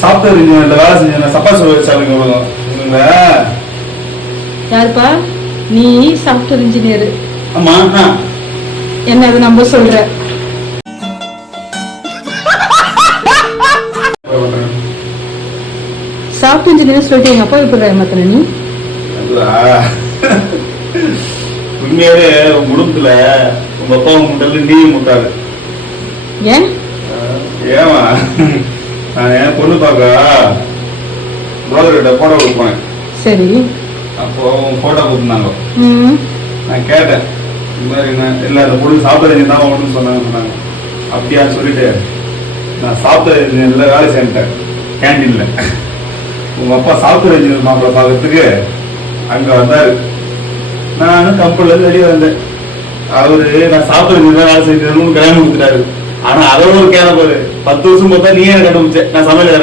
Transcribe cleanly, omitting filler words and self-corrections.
Software இன்ஜினியர்ல வேலை செஞ்சேன். சப்பா சொல்ல வச்சாங்க. யாருப்பா நீ? Software engineer? ஆமா. என்ன அது நம்ப சொல்ற? சாஃப்ட்வேர் இன்ஜினியர் சொல்லிட்டு எங்க அப்பா எப்படி ஏமாத்துற நீ? உண்மையாவே குடும்பத்துல உங்க அப்பா முட்டாளு, நீ முட்டாளு. ஏன்? ஏமா நான் என் பொண்ணு பார்க்க புரோக்கர்கிட்ட போட்டோ கொடுப்பேன். சரி. அப்போ போட்டோ கொடுத்துருந்தாங்க. நான் கேட்டேன், இந்த மாதிரி இல்லை அந்த பொண்ணு சாஃப்ட்வேர் இன்ஜினியர் தான் ஒன்றுன்னு சொன்னாங்க. அப்படியான்னு சொல்லிட்டு நான் சாஃப்ட்வேர் இன்ஜினியர்ல வேலை செஞ்சிட்டேன் கேன்டீன்ல. உங்க அப்பா சாஃப்ட்வேர் இன்ஜினியர் மாப்பிள்ள பார்க்கறதுக்கு அங்க வந்தாரு. நானும் கம்பெனில இருந்து வெளியே வந்தேன். அவரு நான் சாஃப்ட்வேர் இன்ஜினியர் வேலை செஞ்சு கல்யாணம் கொடுத்துட்டாரு. ஆனா அதோட ஒரு கேன பாரு, 10 வருஷம் பார்த்தா நீ என்ன கண்டுபிடிச்ச நான் சமையல்